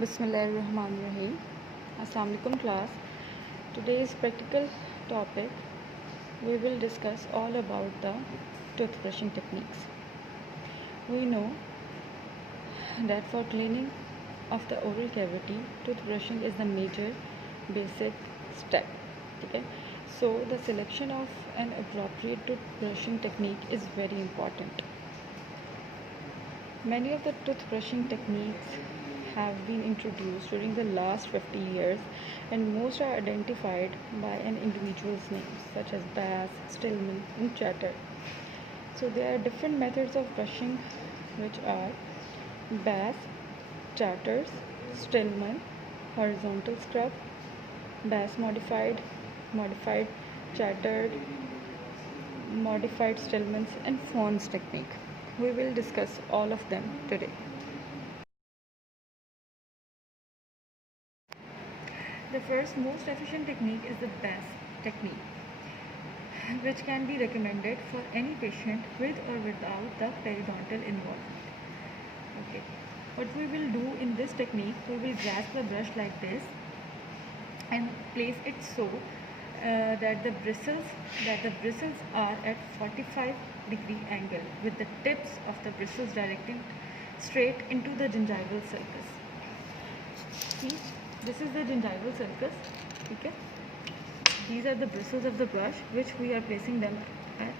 Bismillahirrahmanirrahim. Assalamu alaikum class. Today's practical topic we will discuss all about the toothbrushing techniques. We know that for cleaning of the oral cavity, toothbrushing is the major basic step. Okay, so the selection of an appropriate toothbrushing technique is very important. Many of the toothbrushing techniques have been introduced during the last 50 years, and most are identified by an individual's name, such as Bass, Stillman, and Chatter. So there are different methods of brushing, which are Bass, Chatters, Stillman, horizontal scrub, Bass modified, modified Chattered, modified Stillman's, and Fawn's technique. We will discuss all of them today. The first most efficient technique is the Bass technique, which can be recommended for any patient with or without the periodontal involvement. Okay, what we will do in this technique, we will grasp the brush like this and place it so that the bristles are at 45-degree angle, with the tips of the bristles directing straight into the gingival sulcus. See, this is the gingival sulcus. Okay, these are the bristles of the brush, which we are placing them at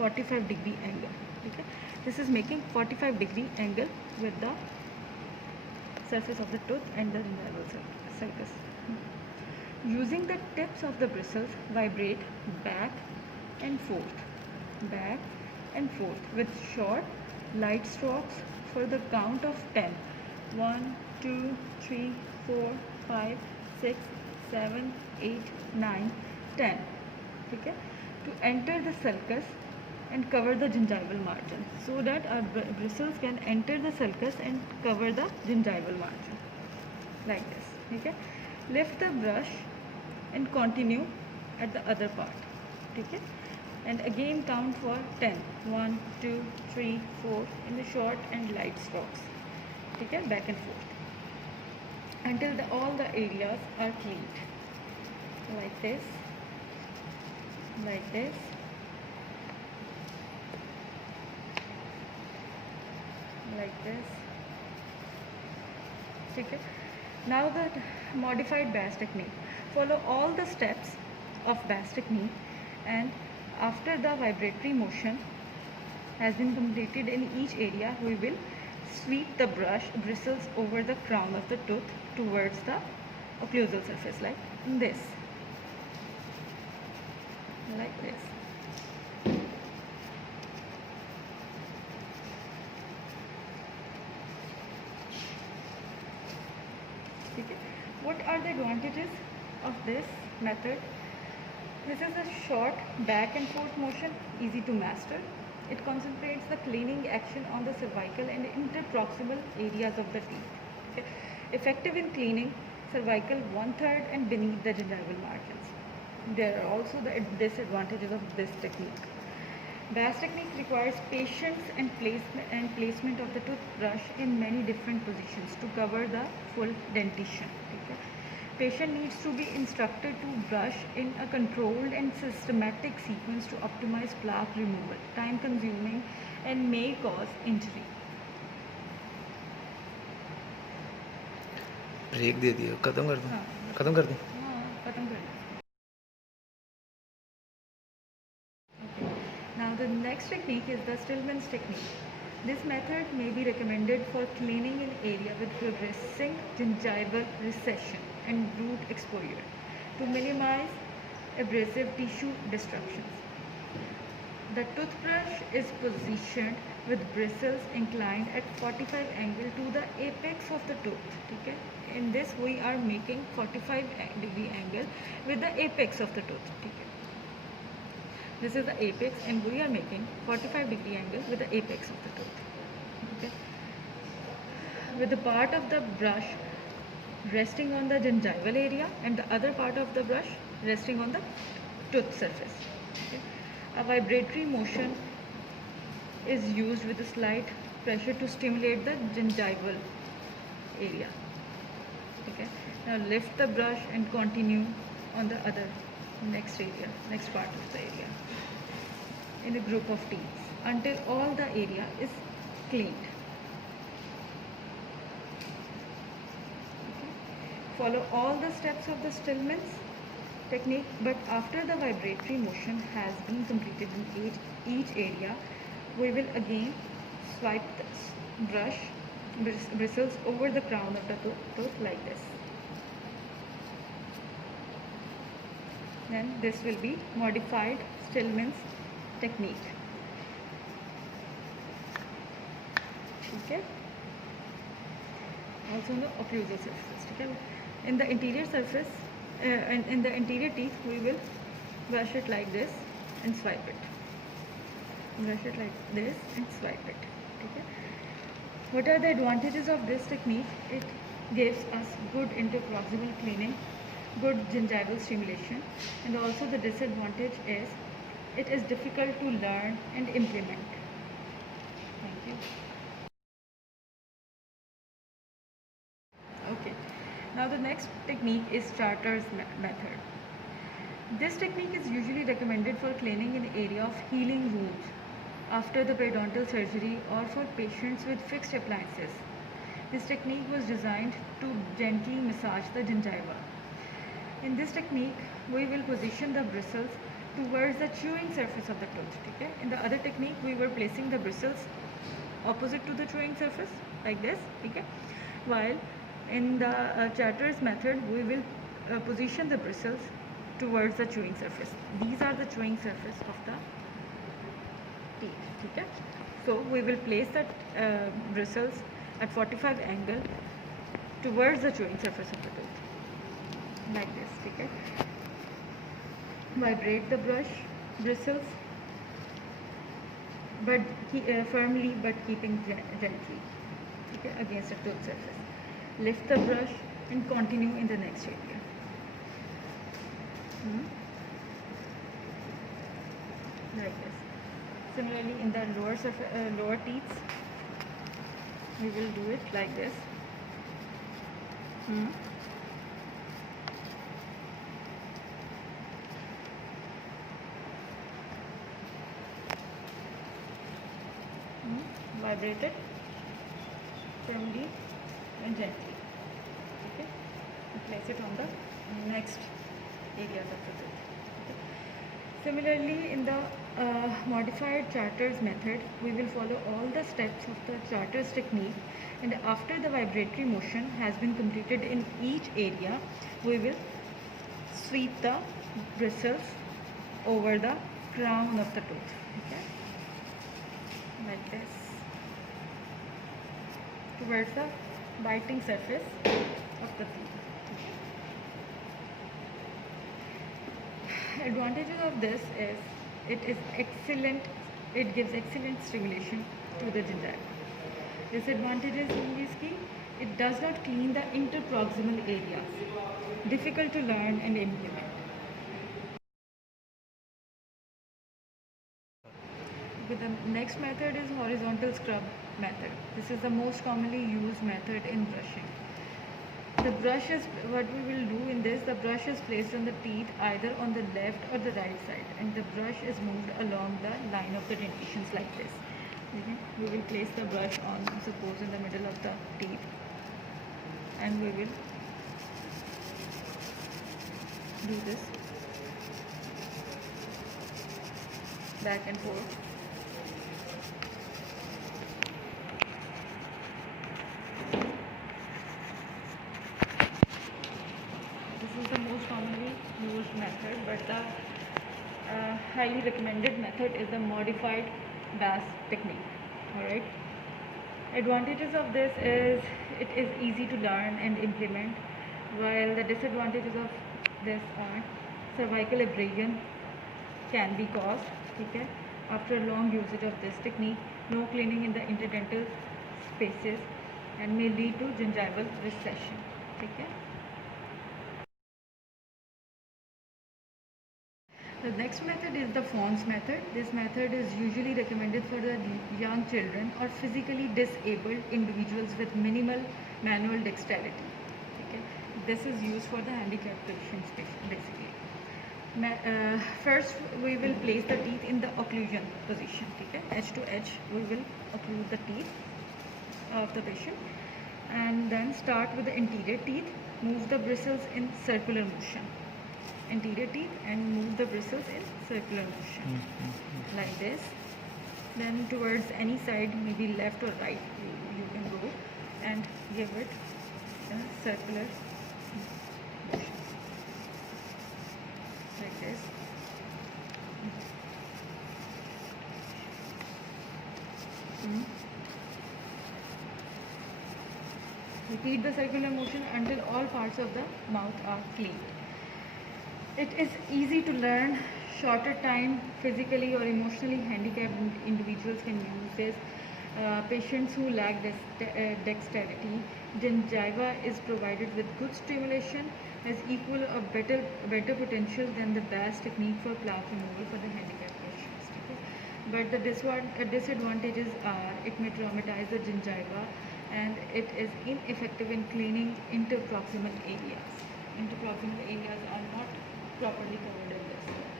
45-degree angle. Okay, this is making 45-degree angle with the surface of the tooth and the gingival sulcus. Using the tips of the bristles, vibrate back and forth with short, light strokes for the count of 10. 1, 2, 3, 4, 5, 6, 7, 8, 9, 10. Okay? To enter the sulcus and cover the gingival margin, so that our bristles can enter the sulcus and cover the gingival margin like this. Okay? Lift the brush and continue at the other part. Okay? And again count for 10. 1, 2, 3, 4 in the short and light strokes. Okay? Back and forth until all the areas are cleaned. Like this, like this, like this. Okay? Now the modified Bass technique. Follow all the steps of Bass technique, and after the vibratory motion has been completed in each area, we will sweep the bristles over the crown of the tooth towards the occlusal surface, like this, like this. Okay. What are the advantages of this method? This is a short back and forth motion, easy to master. It concentrates the cleaning action on the cervical and interproximal areas of the teeth. Okay. Effective in cleaning cervical 1/3 and beneath the gingival margins. There are also the disadvantages of this technique. Bass technique requires patience and placement of the toothbrush in many different positions to cover the full dentition. Okay. Patient needs to be instructed to brush in a controlled and systematic sequence to optimize plaque removal, time consuming and may cause injury. Break दे दिया, खत्म कर दूं? खत्म कर दूं? खत्म कर दूं. Now the next technique is the Stillman's technique. This method may be recommended for cleaning an area with progressing gingival recession and root exposure to minimize abrasive tissue destructions. The toothbrush is positioned with bristles inclined at 45 angle to the apex of the tooth. Okay? In this we are making 45-degree angle with the apex of the tooth. Okay? This is the apex and we are making 45-degree angle with the apex of the tooth. Okay? With the part of the brush resting on the gingival area and the other part of the brush resting on the tooth surface. Okay? A vibratory motion is used with a slight pressure to stimulate the gingival area. Okay. Now lift the brush and continue on the other next part of the area in a group of teeth until all the area is cleaned. Okay. Follow all the steps of the Stillman's technique, but after the vibratory motion has been completed in each area, we will again swipe the brush bristles over the crown of the tooth like this. Then this will be modified Stillman's technique. Okay. Also the occlusal surface. Okay. In the interior surface, in the interior teeth, we will brush it like this and swipe it. Brush it like this and swipe it. Okay. What are the advantages of this technique? It gives us good interproximal cleaning, good gingival stimulation, and also the disadvantage is it is difficult to learn and implement. Thank you. Okay, now the next technique is Charter's method. This technique is usually recommended for cleaning in area of healing wounds after the periodontal surgery or for patients with fixed appliances. This technique was designed to gently massage the gingiva. In this technique, we will position the bristles towards the chewing surface of the tooth. Okay? In the other technique, we were placing the bristles opposite to the chewing surface like this. Okay? While in the Charter's method, we will position the bristles towards the chewing surface. These are the chewing surface of the teeth. Okay? So we will place the bristles at 45 angle towards the chewing surface of the tooth like this. Okay? Vibrate the bristles but firmly but keeping gently, okay, against the tooth surface. Lift the brush and continue in the next area. Like this. Similarly, in the lower teeth, we will do it like this. Vibrate it firmly and gently. Okay, and place it on the next areas of the tooth. Okay. Similarly, in the modified Charter's method, we will follow all the steps of the Charter's technique, and after the vibratory motion has been completed in each area, we will sweep the bristles over the crown of the tooth. Okay, like this, towards the biting surface of the teeth. Advantages of this is it gives excellent stimulation to the gingiva. Disadvantages in this key, it does not clean the interproximal areas, difficult to learn and implement. But the next method is horizontal scrub method. This is the most commonly used method in brushing. The brush is, what we will do in this, the brush is placed on the teeth either on the left or the right side, and the brush is moved along the line of the dentitions like this. We will place the brush on, suppose, in the middle of the teeth, and we will do this back and forth. Method, but the highly recommended method is the modified Bass technique. Alright. Advantages of this is it is easy to learn and implement, while the disadvantages of this are cervical abrasion can be caused. Okay. After long usage of this technique, no cleaning in the interdental spaces and may lead to gingival recession. Okay. The next method is the Fons method. This method is usually recommended for the young children or physically disabled individuals with minimal manual dexterity. Okay. this is used for the handicapped patients basically. First we will place the teeth in the occlusion position. Okay, edge to edge we will occlude the teeth of the patient, and then start with the anterior teeth. Move the bristles in circular motion. Anterior teeth and move the bristles in circular motion like this. Then towards any side, maybe left or right, you can go and give it a circular motion like this. Repeat the circular motion until all parts of the mouth are clean. It is easy to learn. Shorter time, physically or emotionally handicapped individuals can use this. Patients who lack dexterity, gingiva is provided with good stimulation, has equal or better potential than the best technique for plaque removal for the handicapped patients. Okay? But the disadvantages are it may traumatize the gingiva, and it is ineffective in cleaning interproximal areas. Interproximal areas are not properly covered in this.